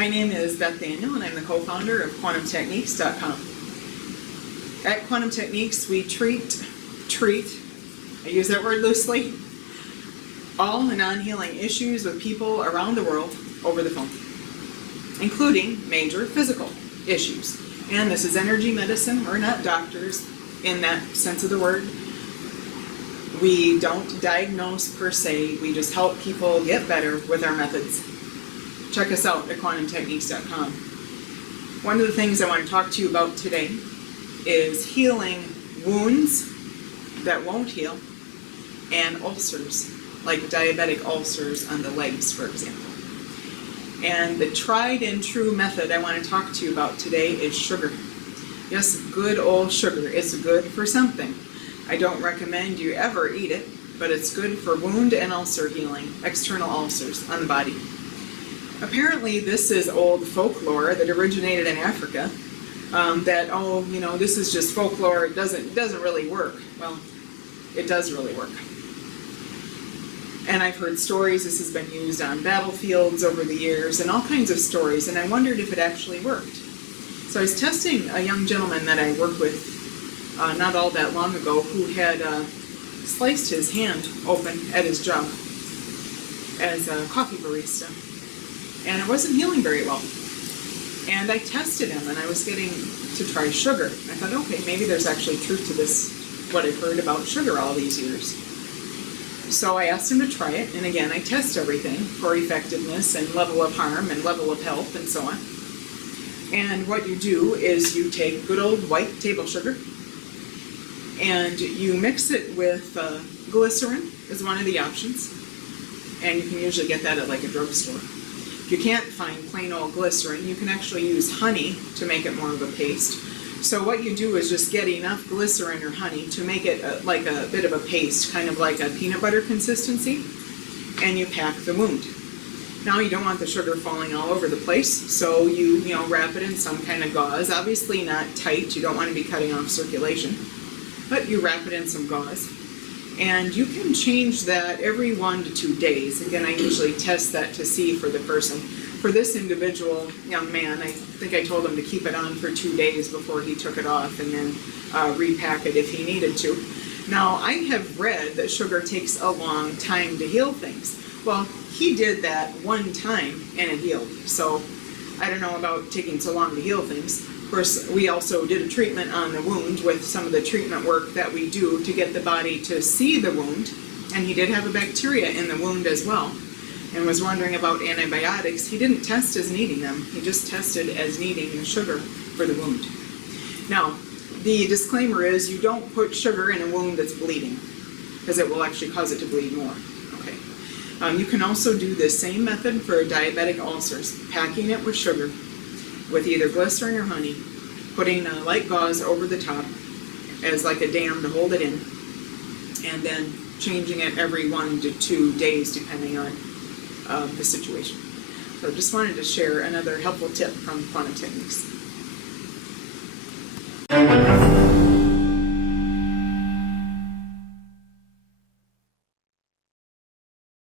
My name is Beth Daniel, and I'm the co-founder of QuantumTechniques.com. At Quantum Techniques, we treat, I use that word loosely, all non-healing issues with people around the world over the phone, including major physical issues. And this is energy medicine. We're not doctors in that sense of the word. We don't diagnose per se. We just help people get better with our methods. Check us out at QuantumTechniques.com. One of the things I want to talk to you about today is healing wounds that won't heal and ulcers, like diabetic ulcers on the legs, for example. And the tried and true method I want to talk to you about today is sugar. Yes, good old sugar is good for something. I don't recommend you ever eat it, but it's good for wound and ulcer healing, external ulcers on the body. Apparently this is old folklore that originated in Africa, this is just folklore, it doesn't really work. Well, it does really work. And I've heard stories, this has been used on battlefields over the years, and all kinds of stories, and I wondered if it actually worked. So I was testing a young gentleman that I worked with not all that long ago who had sliced his hand open at his job as a coffee barista. And it wasn't healing very well. And I tested him, and I was getting to try sugar. I thought, okay, maybe there's actually truth to this, what I've heard about sugar all these years. So I asked him to try it, and again, I test everything for effectiveness and level of harm and level of health and so on. And what you do is you take good old white table sugar, and you mix it with glycerin is one of the options, and you can usually get that at like a drugstore. If you can't find plain old glycerin, you can actually use honey to make it more of a paste. So what you do is just get enough glycerin or honey to make it like a bit of a paste, kind of like a peanut butter consistency, and you pack the wound. Now you don't want the sugar falling all over the place, so you wrap it in some kind of gauze, obviously not tight, you don't want to be cutting off circulation, but you wrap it in some gauze. And you can change that every 1 to 2 days. Again, I usually test that to see for the person. For this individual young man, I think I told him to keep it on for 2 days before he took it off and then repack it if he needed to. Now, I have read that sugar takes a long time to heal things. Well, he did that one time and it healed. So I don't know about taking so long to heal things. Of course, we also did a treatment on the wound with some of the treatment work that we do to get the body to see the wound. And he did have a bacteria in the wound as well, and was wondering about antibiotics. He didn't test as needing them. He just tested as needing the sugar for the wound. Now, the disclaimer is you don't put sugar in a wound that's bleeding, because it will actually cause it to bleed more. Okay. You can also do the same method for diabetic ulcers, packing it with sugar, with either glycerin or honey, putting a light gauze over the top as like a dam to hold it in, and then changing it every 1 to 2 days depending on the situation. So just wanted to share another helpful tip from Quantum Techniques.